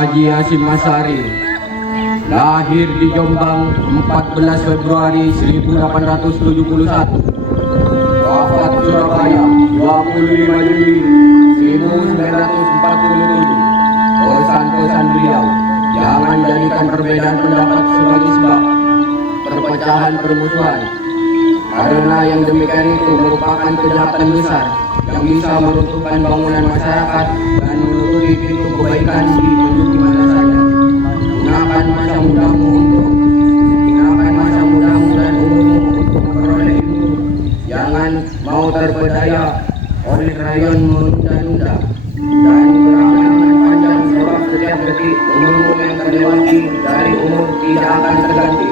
Haji Hasyim Asy'ari, lahir di Jombang 14 Februari 1871, wafat Surabaya 25 Juli 1947. Pesan-pesan beliau, jangan jadikan perbedaan pendapat sebagai sebab perpecahan permusuhan, karena yang demikian itu merupakan kejahatan besar yang bisa meruntuhkan bangunan masyarakat dan menutupi pintu kebaikan di penjuru mana saja. Gunakan masa mudamu dan umurmu untuk memperoleh ilmu. Jangan mau terpedaya oleh rayuan menunda-nunda dan berangan panjang, sebab setiap detik umurmu yang terlewati dari umur tidak akan terganti.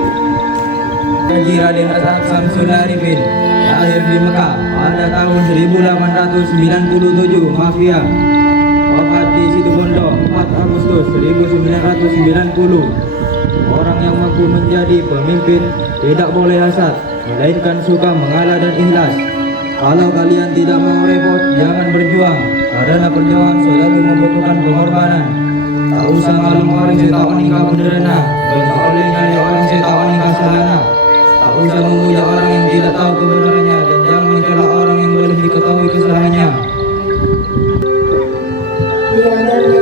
Haji Raden Ashab Syamsul Arifin, lahir di Mekah pada tahun 1897, Mafia. Wafat di Situbondo 4 Agustus 1990. Orang yang mampu menjadi pemimpin tidak boleh hasad, melainkan suka mengalah dan ikhlas. Kalau kalian tidak mau repot, jangan berjuang, karena perjuangan selalu membutuhkan pengorbanan. Tak usah ngalung orang setawan hingga menderana, benda oleh nyali orang setawan hingga selana. Tak usah memuja orang yang tidak tahu kebenarannya, dan jangan mencela orang yang boleh diketahui kesalahannya. Lahir di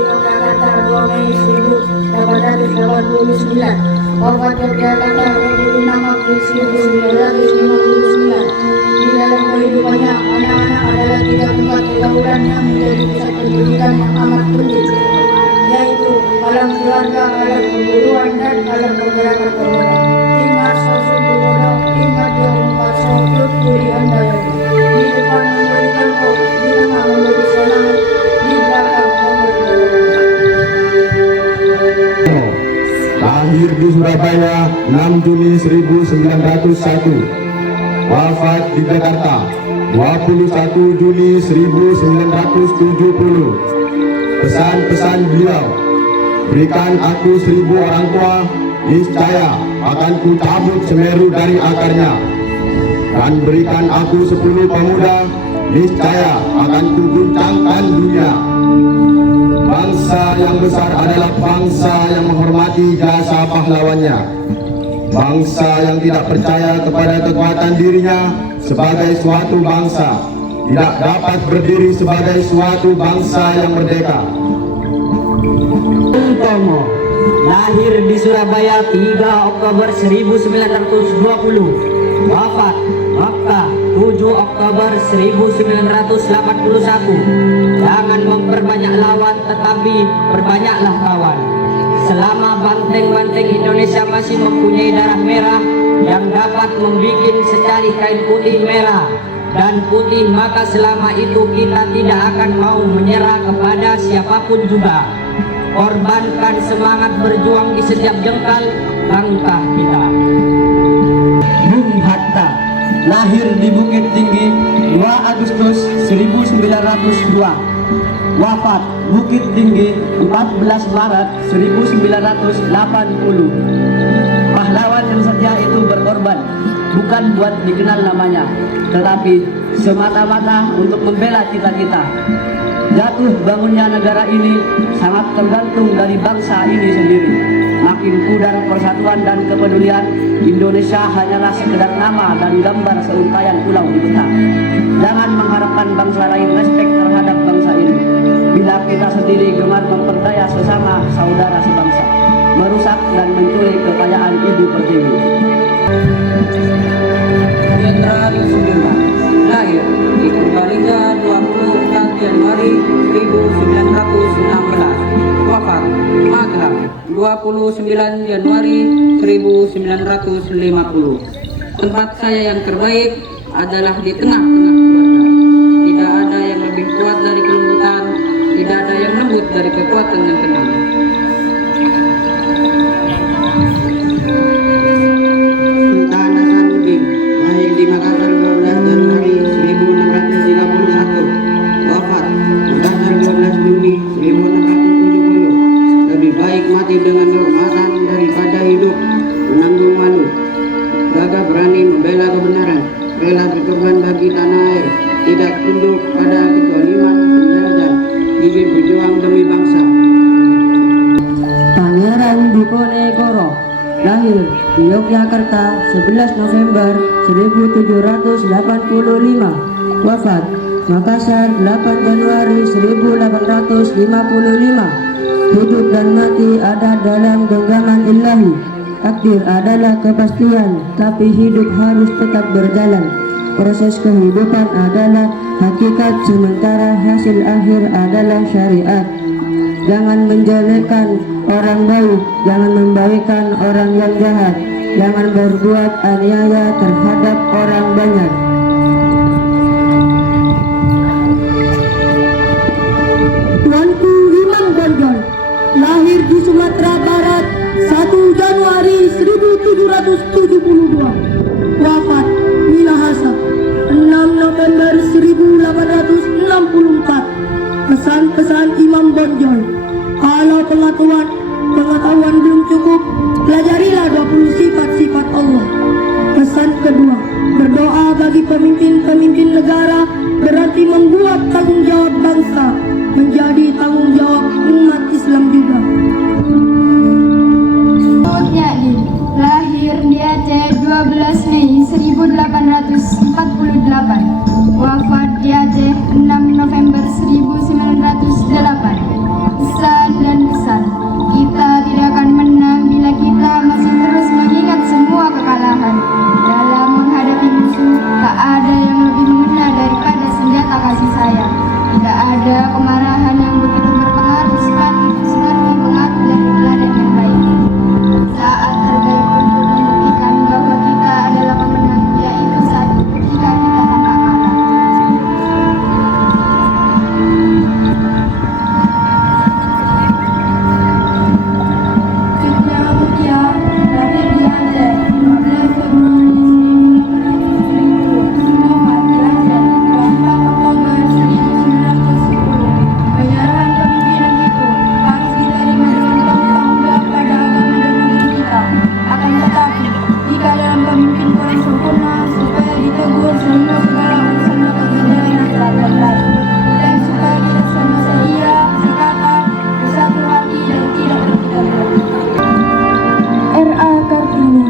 Yogyakarta 2 Mei 1889, wafat Yogyakarta 26 April 1959. Di dalam kehidupannya, anak-anak adalah 3 tempat pergaulan yang menjadi pusat pendidikan yang amat penting, yaitu alam keluarga, alam perguruan, dan alam pergerakan pemuda. Tim Marso Suntubono, Tim Madyo Mukarso, Klub Budi Andaya. Di depan memberi tempo, di tengah memberi semangat, di belakang memberi dorongan. Lahir di Surabaya 6 Juni 1901, wafat di Jakarta 21 Juli 1970. Pesan-pesan beliau, berikan aku 1000 orang tua, niscaya akan ku cabut Semeru dari akarnya, dan berikan aku 10 pemuda, niscaya akan ku guncangkan dunia. Bangsa yang besar adalah bangsa yang menghormati jasa pahlawannya. Bangsa yang tidak percaya kepada kekuatan dirinya sebagai suatu bangsa tidak dapat berdiri sebagai suatu bangsa yang merdeka. Utomo, lahir di Surabaya 3 Oktober 1920, wafat Makkah 7 Oktober 1981. Jangan memperbanyak lawan, tetapi perbanyaklah kawan. Selama banteng-banteng Indonesia masih mempunyai darah merah yang dapat membuat secari kain putih merah dan putih, maka selama itu kita tidak akan mau menyerah kepada siapapun juga. Korbankan semangat berjuang di setiap jengkal langkah kita. Bung Hatta, lahir di Bukit Tinggi 2 Agustus 1902, wafat Bukit Tinggi 14 Maret 1980. Pahlawan yang setia itu berkorban bukan buat dikenal namanya, tetapi semata-mata untuk membela cita-cita. Jatuh bangunnya negara ini sangat tergantung dari bangsa ini sendiri. Makin pudar persatuan dan kepedulian, Indonesia hanyalah sekedar nama dan gambar seuntayan pulau di peta. Jangan mengharapkan bangsa lain respek terhadap bangsa ini, bila kita sendiri gemar memperdaya sesama saudara sebangsa, merusak dan mencuri kekayaan ibu pertiwi. Jenderal Sudirman, lahir di Purbalingga 24 Januari 1916, wafat Magelang 29 Januari 1950. Tempat saya yang terbaik adalah di tengah-tengah keluarga. Tidak ada yang lebih kuat dari kelembutan, tidak ada yang lembut dari kekuatan yang tenang. Sultan Hasanuddin, lahir di Makassar 12 Januari 1631, wafat Makassar 12 Juni 1670. Lebih baik mati dengan kehormatan daripada hidup menanggung malu. Gagah berani membela kebenaran, rela berkorban bagi tanah air, tidak tunduk pada kezaliman penjajah, gigih berjuang demi bangsa. Mangkunegoro. Lahir di Yogyakarta 11 November 1785. Wafat Makassar 8 Januari 1855. Hidup dan mati ada dalam genggaman ilahi. Takdir adalah kepastian, tapi hidup harus tetap berjalan. Proses kehidupan adalah hakikat, sementara hasil akhir adalah syariat. Jangan menjelekkan orang baik, jangan membaikkan orang yang jahat, jangan berbuat aniaya terhadap orang banyak. Tuanku Imam Bonjol, lahir di Sumatera Barat 1 Januari 1772. Wafat Minahasa 6 November 1864. Pesan-pesan Imam Bonjol: kalau pengetahuan belum cukup, pelajarilah 20 sifat-sifat Allah. Pesan kedua, berdoa bagi pemimpin-pemimpin negara berarti membuat tanggung jawab bangsa menjadi tanggung jawab umat Islam juga. Nyadim, lahir di Aceh 12 Mei 1848. Wafat di Aceh 6 November 1908. Pesan dan pesan: kita tidak akan menang bila kita masih terus mengingat semua kekalahan. Dalam menghadapi musuh, tak ada yang lebih mengena daripada senjata kasih sayang. Tidak ada kemarahan yang begitu berpengaruh seperti pengaruh dari teladan yang baik. Saat terbaik untuk membuktikan bahwa kita adalah pemenang, yaitu saat ketika kita tak kalah. Cutnya Mutia, lahir di Aceh 15 Februari 1910. Wafat di Aceh 24 Oktober 1910. Penyerahan kepemimpinan itu harus diterima dengan tanggung jawab pada agama dan negeri kita. Akan tetapi, jika dalam pemimpin kurang sempurna, supaya ditegur sehingga segala urusan dapat berjalan dengan baik. Dan supaya kita sama seia, sekata, bersatu hati dan tidak bertiga. R.A. Kartini,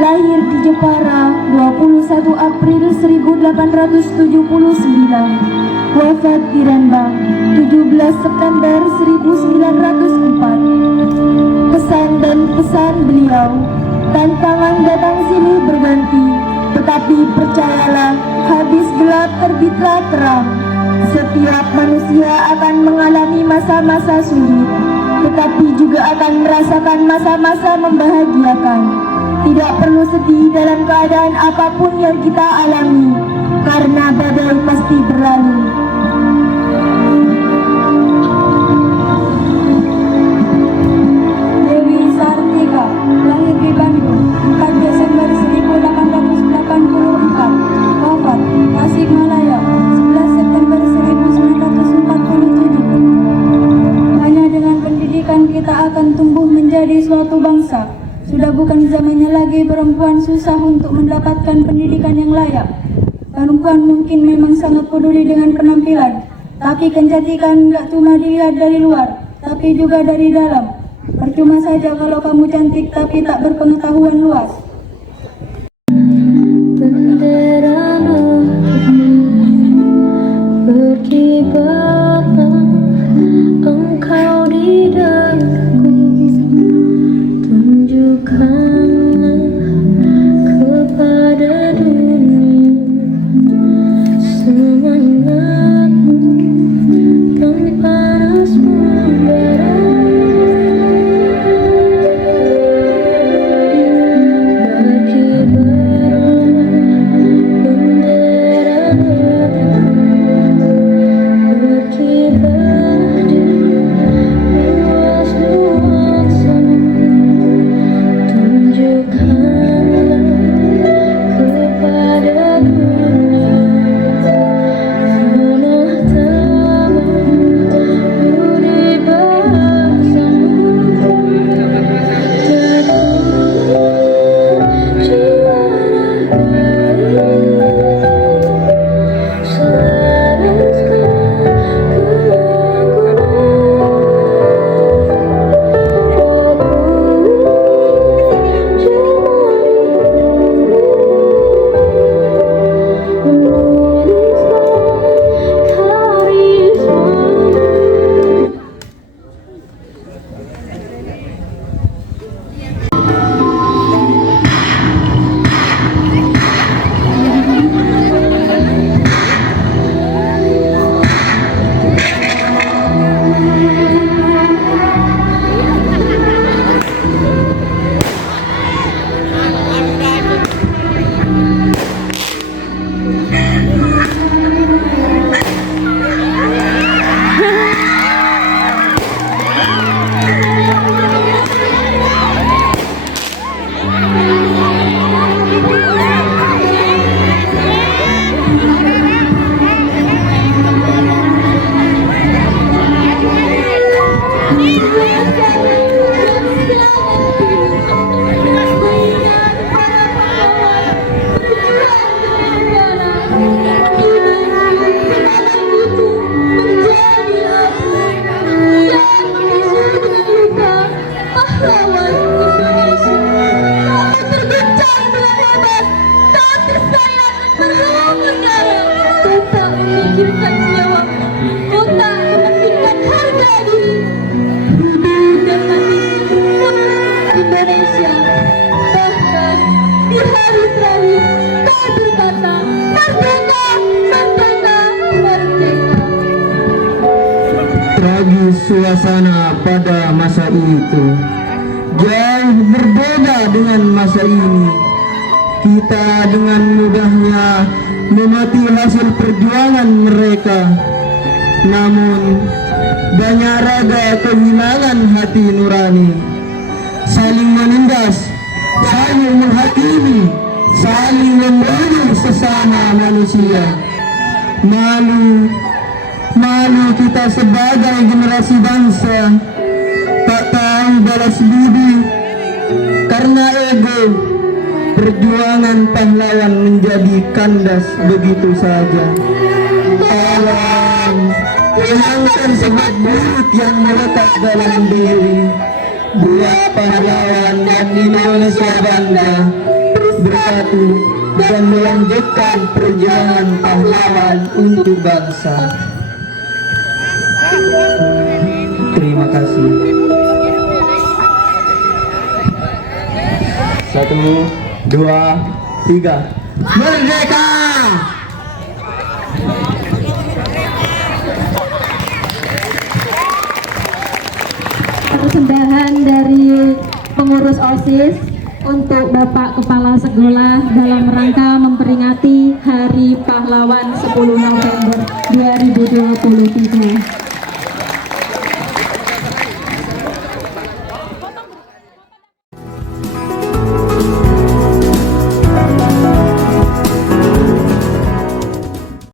lahir di Jepara 21 April 1879. Wafat di Rembang 17 September 1904. Pesan dan pesan beliau: tantangan datang silih berganti, tetapi percayalah, habis gelap terbitlah terang. Setiap manusia akan mengalami masa-masa sulit, tetapi juga akan merasakan masa-masa membahagiakan. Tidak perlu sedih dalam keadaan apapun yang kita alami, karena badai pasti berlalu. Dewi Sartika, lahir di Bandung 4 Desember 1884. Wafat Tasikmalaya 11 September 1947. Hanya dengan pendidikan kita akan tumbuh menjadi suatu bangsa. Sudah bukan zamannya lagi perempuan susah untuk mendapatkan pendidikan yang layak. Perempuan mungkin memang sangat peduli dengan penampilan, tapi kecantikan nggak cuma dilihat dari luar, tapi juga dari dalam. Percuma saja kalau kamu cantik tapi tak berpengetahuan luas. Berkibarlah engkau di dalamku, tunjukkanlah kepada dunia semangatmu dan panas membara. pahlawan Indonesia. Terguncang dengan hebat, tapi saya berhubung darah, tak memikirkan nyawa, tak mementingkan harga diri. Hidup dan mati untuk Indonesia. Bahkan di hari terakhir kau berkata, merdeka, merdeka, merdeka. Tragis suasana pada masa itu jauh berbeda dengan masa ini. Kita dengan mudahnya memati hasil perjuangan mereka, namun banyak raga kehilangan hati nurani, saling menindas, saling menghakimi, saling membunuh sesama manusia. Malu kita sebagai generasi bangsa, tak tahu balas budi karena ego. Perjuangan pahlawan menjadi kandas begitu saja. Tolong hilangkan semangat buruk yang melekat dalam diri. Buat pahlawan dan Indonesia bangga, terus bersatu dan melanjutkan perjuangan pahlawan untuk bangsa. Terima kasih. 1, 2, 3. Merdeka! Persembahan dari pengurus OSIS untuk Bapak Kepala Sekolah dalam rangka memperingati Hari Pahlawan 10 November 2023.